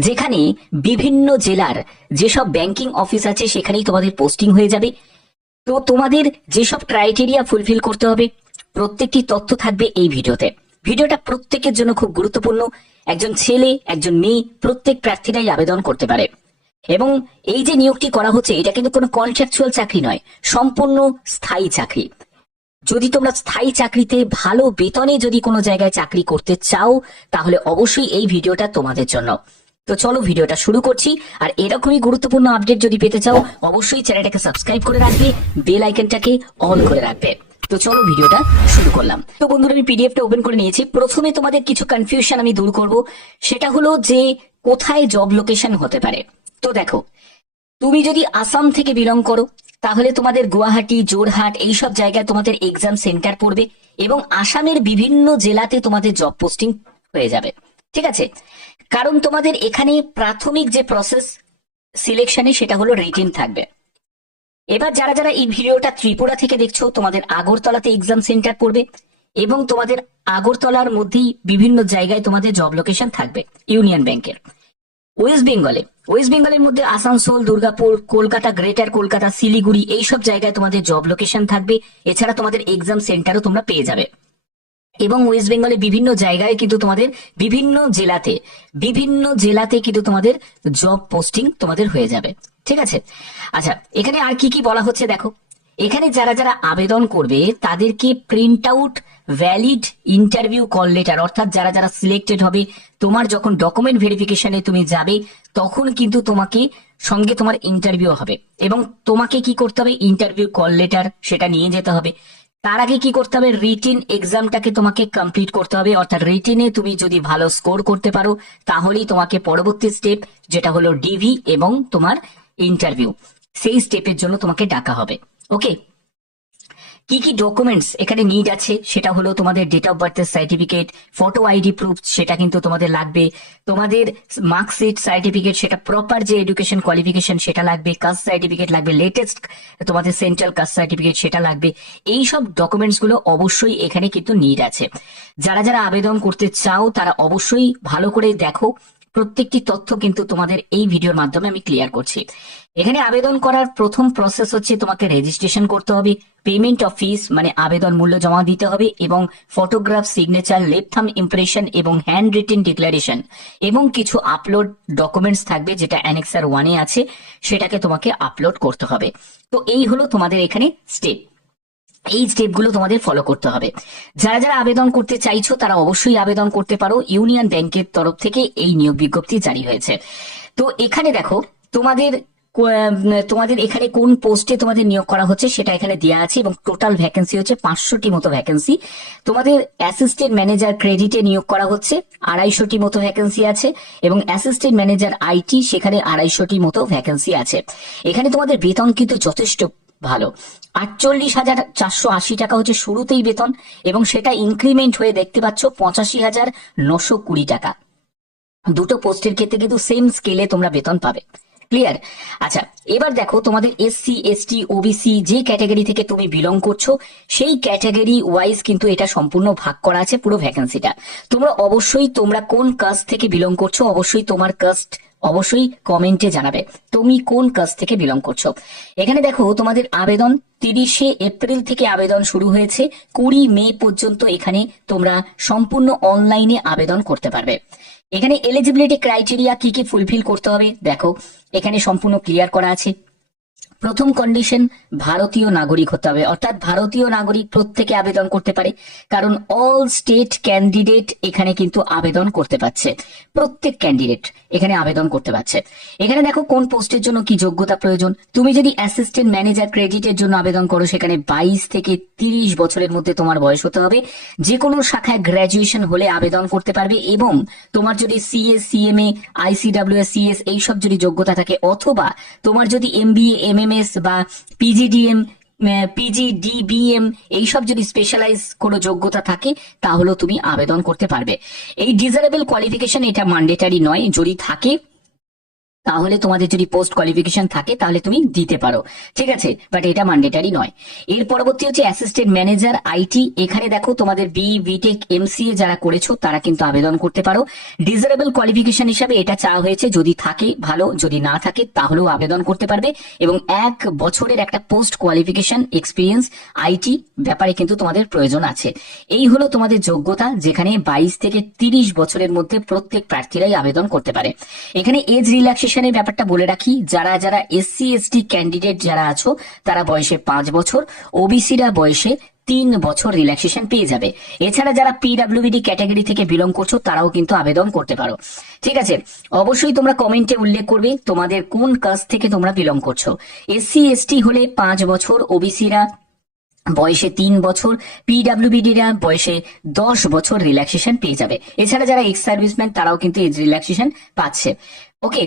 যেখানে বিভিন্ন জেলার যেসব ব্যাংকিং অফিস আছে, সেখানেই তোমাদের পোস্টিং হয়ে যাবে। তো তোমাদের যেসব ক্রাইটেরিয়া ফুলফিল করতে হবে, প্রত্যেকটি তথ্য থাকবে এই ভিডিওতে। ভিডিওটা প্রত্যেকের জন্য খুব গুরুত্বপূর্ণ। একজন ছেলে, একজন মেয়ে, প্রত্যেক প্রার্থীরাই আবেদন করতে পারে। এবং এই যে নিয়োগটি করা হচ্ছে, এটা কিন্তু কোনো কন্ট্রাকচুয়াল চাকরি নয়, সম্পূর্ণ স্থায়ী চাকরি। যদি তোমরা স্থায়ী চাকরিতে ভালো বেতনে যদি কোনো জায়গায় চাকরি করতে চাও, তাহলে অবশ্যই এই ভিডিওটা তোমাদের জন্য। তো চলো ভিডিওটা শুরু করছি, আর এরকমই গুরুত্বপূর্ণ আপডেট যদি পেতে চাও, অবশ্যই চ্যানেলটাকে সাবস্ক্রাইব করে রাখবে বেল আইকনটাকে অন করে রাখবে। তো চলো ভিডিওটা শুরু করলাম। তো বন্ধুরা, আমি পিডিএফটা ওপেন করে নিয়েছি। প্রথমে তোমাদের কিছু কনফিউশন আমি দূর করব, সেটা হলো যে কোথায় জব লোকেশন হতে পারে। তো দেখো, তুমি যদি আসাম থেকে বিলং করো, তাহলে তোমাদের গুয়াহাটি জোরহাট এইসব জায়গায় তোমাদের এক্সাম সেন্টার পড়বে এবং আসামের বিভিন্ন জেলাতে তোমাদের জব পোস্টিং হয়ে যাবে। ঠিক আছে? কারণ তোমাদের এখানে প্রাথমিক যে প্রসেস সিলেকশনে সেটা হলো রিটেন থাকবে। এবার যারা যারা এই ভিডিওটা ত্রিপুরা থেকে দেখছ, তোমাদের আগরতলাতে এক্সাম সেন্টার পড়বে এবং তোমাদের আগরতলার মধ্যেই বিভিন্ন জায়গায় তোমাদের জব লোকেশন থাকবে ইউনিয়ন ব্যাংকের ওয়েস্ট বেঙ্গলে ওয়েস্ট বেঙ্গলের মধ্যে আসানসোল, দুর্গাপুর, কলকাতা গ্রেটার কলকাতা শিলিগুড়ি, এইসব জায়গায় তোমাদের জব লোকেশন থাকবে। এছাড়া তোমাদের এক্সাম সেন্টারও তোমরা পেয়ে যাবে। এবং ওয়েস্ট বেঙ্গলে বিভিন্ন জায়গায় কিন্তু তোমাদের বিভিন্ন জেলাতে বিভিন্ন জেলাতে কিন্তু তোমাদের জব পোস্টিং তোমাদের হয়ে যাবে। ঠিক আছে? আচ্ছা এখানে আর কি কি বলা হচ্ছে দেখো? এখানে যারা যারা আবেদন করবে, তাদেরকে print out valid interview call letter অর্থাৎ যারা যারা সিলেক্টেড হবে, তোমার যখন ডকুমেন্ট ভেরিফিকেশনে তুমি যাবে, তখন কিন্তু তোমাকে সঙ্গে তোমার ইন্টারভিউ হবে। এবং তোমাকে কি করতে হবে? ইন্টারভিউ কল লেটার সেটা নিয়ে যেতে হবে। তার আগে কি করতে হবে? রিটিন এক্সামটাকে তোমাকে কমপ্লিট করতে হবে। অর্থাৎ রিটিনে তুমি যদি ভালো স্কোর করতে পারো, তাহলেই তোমাকে পরবর্তী স্টেপ যেটা হলো ডিভি এবং তোমার ইন্টারভিউ সেই স্টেপের জন্য তোমাকে ডাকা হবে। ওকে কি কি ডকুমেন্টস এখানে নিড আছে, সেটা হলো তোমাদের ডেট অফ বার্থের সার্টিফিকেট ফটো আইডি প্রুফ সেটা কিন্তু তোমাদের লাগবে। তোমাদের মার্কশিট সার্টিফিকেট সেটা প্রপার যে এডুকেশন কোয়ালিফিকেশন সেটা লাগবে। কাস্ট সার্টিফিকেট লাগবে লেটেস্ট তোমাদের সেন্ট্রাল কাস্ট সার্টিফিকেট সেটা লাগবে। এই সব ডকুমেন্টসগুলো অবশ্যই এখানে কিন্তু নিড আছে। যারা যারা আবেদন করতে চাও, তারা অবশ্যই ভালো করে দেখো। প্রত্যেকটি তথ্য কিন্তু তোমাদের এই ভিডিওর মাধ্যমে আমি ক্লিয়ার করছি। এখানে আবেদন করার প্রথম প্রসেস হচ্ছে তোমাকে রেজিস্ট্রেশন করতে হবে পেমেন্ট অফ ফিস মানে আবেদন মূল্য জমা দিতে হবে এবং photograph signature left thumb impression এবং হ্যান্ড রিটেন ডিক্লারেশন এবং কিছু আপলোড ডকুমেন্টস থাকবে যেটা অ্যানেক্সার ওয়ানে আছে, সেটাকে তোমাকে আপলোড করতে হবে। তো এই হলো তোমাদের এখানে স্টেপ এই স্টেপগুলো তোমাদের ফলো করতে হবে। যারা যারা আবেদন করতে চাইছো, তারা অবশ্যই আবেদন করতে পারো। ইউনিয়ন ব্যাংকের তরফ থেকে এই নিয়োগ বিজ্ঞপ্তি জারি হয়েছে। তো এখানে দেখো, তোমাদের তোমাদের এখানে কোন পোস্টে তোমাদের নিয়োগ করা হচ্ছে সেটা এখানে দেওয়া আছে এবং টোটাল ভ্যাকেন্সি হচ্ছে পাঁচশোটি মতো ভ্যাকেন্সি তোমাদের অ্যাসিস্ট্যান্ট ম্যানেজার ক্রেডিটে নিয়োগ করা হচ্ছে, আড়াইশোটি মতো ভ্যাকেন্সি আছে এবং অ্যাসিস্ট্যান্ট ম্যানেজার আইটি সেখানে আড়াইশোটি মতো ভ্যাকেন্সি আছে। এখানে তোমাদের বেতন কিন্তু যথেষ্ট ভালো। আটচল্লিশ হাজার চারশো আশি টাকা হচ্ছে শুরুতেই বেতন এবং সেটা ইনক্রিমেন্ট হয়ে দেখতে পাচ্ছ পঁচাশি হাজার নশো কুড়ি টাকা। দুটো পোস্টের ক্ষেত্রে কিন্তু সেম স্কেলে তোমরা বেতন পাবে। ক্লিয়ার আচ্ছা এবার দেখো তোমাদের এসসি এসটি ওবিসি যে ক্যাটাগরি থেকে তুমি বিলং করছ, সেই ক্যাটাগরি ওয়াইজ কিন্তু এটা সম্পূর্ণ ভাগ করা আছে পুরো ভ্যাকেন্সিটা তোমরা অবশ্যই তোমরা কোন কাস্ট থেকে বিলং করছ, অবশ্যই তোমার কাস্ট অবশ্যই কমেন্টে জানাবে তুমি কোন কাস্ট থেকে বিলং করছ। এখানে দেখো তোমাদের আবেদন, তিরিশে এপ্রিল থেকে আবেদন শুরু হয়েছে, কুড়ি মে পর্যন্ত এখানে তোমরা সম্পূর্ণ অনলাইনে আবেদন করতে পারবে। এখানে এলিজিবিলিটি ক্রাইটেরিয়া কি কি ফুলফিল করতে হবে? দেখো এখানে সম্পূর্ণ ক্লিয়ার করা আছে। প্রথম কন্ডিশন ভারতীয় নাগরিক হতে হবে। অর্থাৎ ভারতীয় নাগরিক প্রত্যেকে আবেদন করতে পারে, কারণ অল স্টেট ক্যান্ডিডেট এখানে কিন্তু আবেদন করতে পারছে। প্রত্যেক ক্যান্ডিডেট এখানে আবেদন করতে পারছে। এখানে দেখো কোন পোস্টের জন্য কি যোগ্যতা প্রয়োজন। তুমি যদি অ্যাসিস্ট্যান্ট ম্যানেজার ক্রেডিটের জন্য আবেদন করো, সেখানে বাইশ থেকে তিরিশ বছরের মধ্যে তোমার বয়স হতে হবে। যে কোনো শাখায় গ্র্যাজুয়েশন হলে আবেদন করতে পারবে এবং তোমার যদি সিএস সিএমএ আইসিডাব্লিউএস সিএস এইসব যদি যোগ্যতা থাকে, অথবা তোমার যদি এমবিএ এমএমএস বা পিজিডিএম পিজিডিবিএম এইসব যদি স্পেশালাইজ কোনো যোগ্যতা থাকে, তাহলেও তুমি আবেদন করতে পারবে। এই ডিজারেবল কোয়ালিফিকেশন এটা ম্যান্ডেটারি নয়, যদি থাকে তাহলে তোমাদের যদি পোস্ট কোয়ালিফিকেশন থাকে, তাহলে তুমি দিতে পারো। ঠিক আছে? বাট এটা ম্যান্ডেটারি নয়। এর পরবর্তী হচ্ছে অ্যাসিস্ট্যান্ট ম্যানেজার আইটি এখানে দেখো তোমাদের বি বিটেক এমসিএ যারা করেছ, তারা কিন্তু আবেদন করতে পারো। ডিজারেবল কোয়ালিফিকেশন হিসাবে এটা চাওয়া হয়েছে, যদি থাকে, ভালো। যদি না থাকে, তাহলেও আবেদন করতে পারবে। এবং এক বছরের একটা পোস্ট কোয়ালিফিকেশন এক্সপিরিয়েন্স আইটি ব্যাপারে কিন্তু তোমাদের প্রয়োজন আছে। এই হলো তোমাদের যোগ্যতা, যেখানে বাইশ থেকে তিরিশ বছরের মধ্যে প্রত্যেক প্রার্থীরাই আবেদন করতে পারে। এখানে এজ রিল্যাক্সেশনের ব্যাপারটা বলে রাখি, যারা যারা এসসি এসটি ক্যান্ডিডেট যারা আছো, তারা বয়সে পাঁচ বছর ওবিসিরা বয়সে তিন বছর রিল্যাক্সেশন পেয়ে যাবে। এছাড়া যারা পিডাব্লিউবিডি ক্যাটাগরি থেকে বিলং করছ, তারাও কিন্তু আবেদন করতে পারো। ঠিক আছে, অবশ্যই তোমরা কমেন্টে উল্লেখ করবে তোমাদের কোন কাজ থেকে তোমরা বিলং করছ। এসসি এসটি হলে পাঁচ বছর ওবিসিরা বয়সে তিন বছর পিডাব্লিউবিডিরা বয়সে দশ বছর রিল্যাক্সেশন পেয়ে যাবে। এছাড়া যারা এক্স সার্ভিসম্যান তারাও কিন্তু এজ রিল্যাক্সেশন পাচ্ছে। ওকে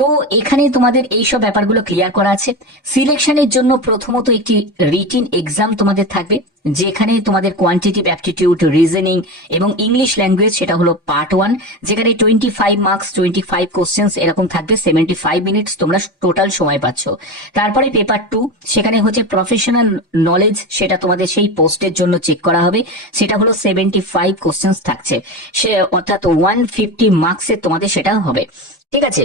তো এখানে তোমাদের এই সব ব্যাপারগুলো ক্লিয়ার করা আছে। সিলেকশনের জন্য প্রথমত একটি রিটিন এক্সাম তোমাদের থাকবে, যেখানে তোমাদের কোয়ান্টিটিভ অ্যাপটিটিউড রিজনিং এবং ইংলিশ ল্যাঙ্গুয়েজ সেটা হলো পার্ট ওয়ান যেখানে twenty five marks twenty five questions এরকম থাকবে সেভেন্টি ফাইভ মিনিটস তোমরা টোটাল সময় পাচ্ছ। তারপরে পেপার টু সেখানে হচ্ছে প্রফেশনাল নলেজ সেটা তোমাদের সেই পোস্টের জন্য চেক করা হবে, সেটা হলো সেভেন্টি ফাইভ কোশ্চেন্স থাকছে। সে অর্থাৎ ওয়ান ফিফটি মার্কসের তোমাদের সেটা হবে। ঠিক আছে?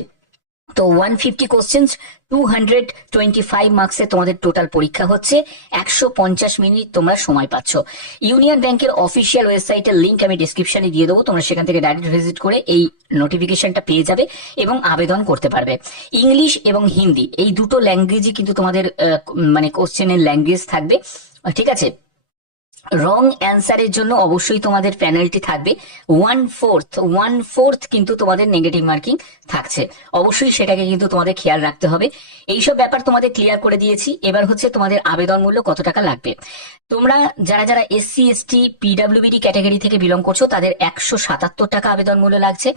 তো one fifty questions two hundred twenty five মার্কসে তোমাদের টোটাল পরীক্ষা হচ্ছে, একশো পঞ্চাশ মিনিট তোমরা সময় পাচ্ছ। ইউনিয়ন ব্যাংকের অফিসিয়াল ওয়েবসাইটের লিঙ্ক আমি ডিসক্রিপশনে দিয়ে দেবো, তোমরা সেখান থেকে ডাইরেক্ট ভিজিট করে এই নোটিফিকেশনটা পেয়ে যাবে এবং আবেদন করতে পারবে। ইংলিশ এবং হিন্দি এই দুটো ল্যাঙ্গুয়েজই কিন্তু তোমাদের মানে কোশ্চেনের ল্যাঙ্গুয়েজ থাকবে। ঠিক আছে? রং অ্যান্সারের জন্য অবশ্যই তোমাদের পেনাল্টি থাকবে। ওয়ান ফোর্থ ওয়ান ফোর্থ কিন্তু তোমাদের নেগেটিভ মার্কিং থাকছে। অবশ্যই সেটাকে কিন্তু তোমাদের খেয়াল রাখতে হবে। এইসব ব্যাপার তোমাদের ক্লিয়ার করে দিয়েছি। এবার হচ্ছে তোমাদের আবেদন মূল্য কত টাকা লাগবে? তোমরা যারা যারা এসসি এসটি পিডাব্লিউবিডি ক্যাটাগরি থেকে বিলং করছ, তাদের একশো সাতাত্তর টাকা আবেদন মূল্য লাগছে।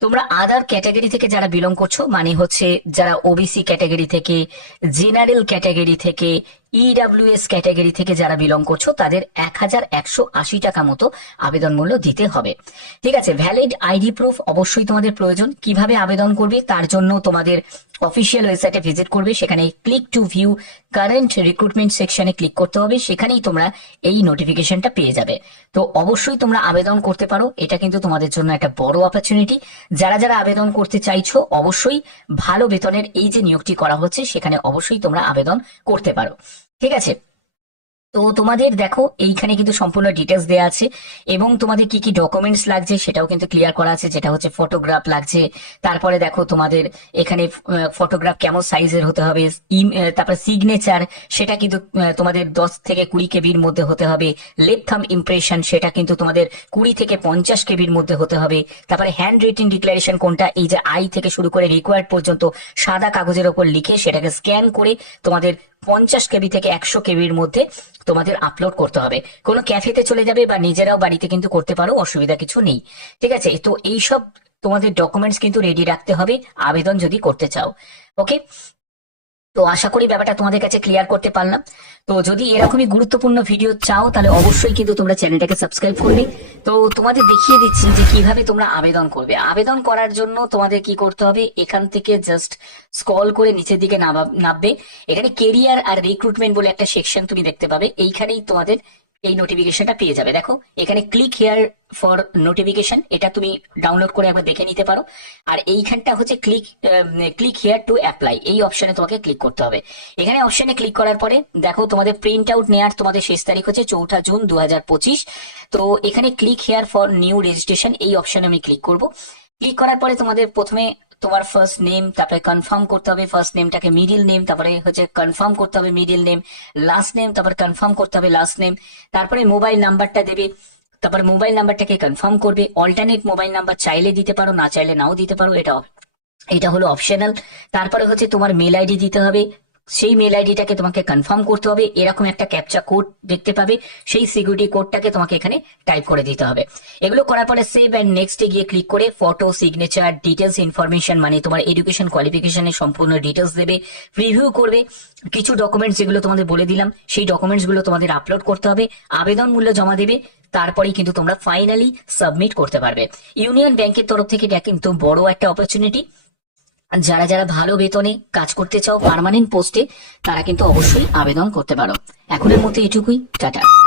তোমরা আদার ক্যাটাগরি থেকে যারা বিলং করছ মানে হচ্ছে যারা ওবিসি ক্যাটাগরি থেকে জেনারেল ক্যাটাগরি থেকে ইডাব্লিউএস ক্যাটাগরি থেকে যারা বিলং করছ, তাদের এক হাজার একশো আশি টাকা মতো আবেদন মূল্য দিতে হবে। ঠিক আছে ভ্যালিড আইডি প্রুফ অবশ্যই তোমাদের প্রয়োজন। কীভাবে আবেদন করবে, তার জন্য তোমাদের অফিসিয়াল ওয়েবসাইটে ভিজিট করবে সেখানে click to view current recruitment সেকশনে ক্লিক করতে হবে, সেখানেই তোমরা এই নোটিফিকেশনটা পেয়ে যাবে। তো অবশ্যই তোমরা আবেদন করতে পারো, এটা কিন্তু তোমাদের জন্য একটা বড় অপরচুনিটি যারা যারা আবেদন করতে চাইছো, অবশ্যই ভালো বেতনের এই যে নিয়োগটি করা হচ্ছে, সেখানে অবশ্যই তোমরা আবেদন করতে পারো। ঠিক আছে? তো তোমাদের দেখো, এইখানে কিন্তু সম্পূর্ণ ডিটেলস দেওয়া আছে এবং তোমাদের কি কি ডকুমেন্টস লাগছে সেটাও কিন্তু ক্লিয়ার করা আছে, যেটা হচ্ছে ফটোগ্রাফ লাগছে। তারপরে দেখো তোমাদের এখানে ফটোগ্রাফ কেমন সাইজের হতে হবে তারপরে সিগনেচার সেটা কিন্তু তোমাদের দশ থেকে কুড়ি কেবির মধ্যে হতে হবে। লেপ থাম ইমপ্রেশন সেটা কিন্তু তোমাদের কুড়ি থেকে পঞ্চাশ কেবির মধ্যে হতে হবে। তারপরে হ্যান্ড রিটেন ডিক্লারেশন কোনটা, এই যে আই থেকে শুরু করে রিকোয়ার্ড পর্যন্ত সাদা কাগজের ওপর লিখে সেটাকে স্ক্যান করে তোমাদের পঞ্চাশ কেবি থেকে একশো কেবির মধ্যে তোমাদের আপলোড করতে হবে। কোনো ক্যাফেতে চলে যাবে বা নিজেরাও বাড়িতে কিন্তু করতে পারো, অসুবিধা কিছু নেই। ঠিক আছে? তো এইসব তোমাদের ডকুমেন্টস কিন্তু রেডি রাখতে হবে। আবেদন যদি করতে চাও। ওকে তো আশা করি ব্যাপারটা তোমাদের কাছে ক্লিয়ার করতে পারলাম। তো যদি এরকমই গুরুত্বপূর্ণ ভিডিও চাও, তাহলে অবশ্যই কিন্তু তোমরা চ্যানেলটাকে সাবস্ক্রাইব করবে। তো তোমাদের দেখিয়ে দিচ্ছি যে কীভাবে তোমরা আবেদন করবে। আবেদন করার জন্য তোমাদের কি করতে হবে? এখান থেকে জাস্ট স্কল করে নিচের দিকে নামা- নামবে এখানে কেরিয়ার আর রিক্রুটমেন্ট বলে একটা সেকশন তুমি দেখতে পাবে। এইখানেই তোমাদের এই নোটিফিকেশনটা পেয়ে যাবে। দেখো, এখানে ক্লিক হেয়ার ফর নোটিফিকেশন এটা তুমি ডাউনলোড করে একবার দেখে নিতে পারো। আর এইখানটা হচ্ছে click click here to apply এই অপশনে তোমাকে ক্লিক করতে হবে। এখানে অপশনে ক্লিক করার পরে, দেখো, তোমাদের প্রিন্ট আউট নেওয়ার তোমাদের শেষ তারিখ হচ্ছে চৌঠা জুন দু হাজার পঁচিশ। তো এখানে click here for new registration এই অপশনে আমি ক্লিক করব। ক্লিক করার পরে তোমাদের প্রথমে তোমার ফার্স্ট নেম তারপরে কনফার্ম করতে হবে ফার্স্ট নেমটাকে মিডিল নেম তারপরে হচ্ছে কনফার্ম করতে হবে মিডিল নেম লাস্ট নেম তারপর কনফার্ম করতে হবে লাস্ট নেম তারপরে মোবাইল নাম্বারটা দেবে, তারপর মোবাইল নাম্বারটাকে কনফার্ম করবে অল্টারনেট মোবাইল নাম্বার চাইলে দিতে পারো, না চাইলে নাও দিতে পারো, এটা এটা হলো অপশনাল তারপরে হচ্ছে তোমার মেল আইডি দিতে হবে সেই মেল আইডিটাকে তোমাকে কনফার্ম করতে হবে, এরকম একটা ক্যাপচা কোড দেখতে পাবে, সেই সিকিউরিটি কোডটাকে তোমাকে এখানে টাইপ করে দিতে হবে। এগুলো করার পরে সেভ অ্যান্ড নেক্সটে গিয়ে ক্লিক করে ফটো সিগনেচার ডিটেলস ইনফরমেশন মানে তোমার এডুকেশন কোয়ালিফিকেশনের সম্পূর্ণ ডিটেলস দেবে রিভিউ করবে, কিছু ডকুমেন্টস যেগুলো তোমাদের বলে দিলাম, সেই ডকুমেন্টসগুলো তোমাদের আপলোড করতে হবে, আবেদন মূল্য জমা দেবে, তারপরেই কিন্তু তোমরা ফাইনালি সাবমিট করতে পারবে। ইউনিয়ন ব্যাংকের তরফ থেকে এটা কিন্তু বড় একটা অপরচুনিটি যারা যারা ভালো বেতনে কাজ করতে চাও পারমানেন্ট পোস্টে তারা কিন্তু অবশ্যই আবেদন করতে পারো। এখনের মধ্যে এটুকুই, টাটা।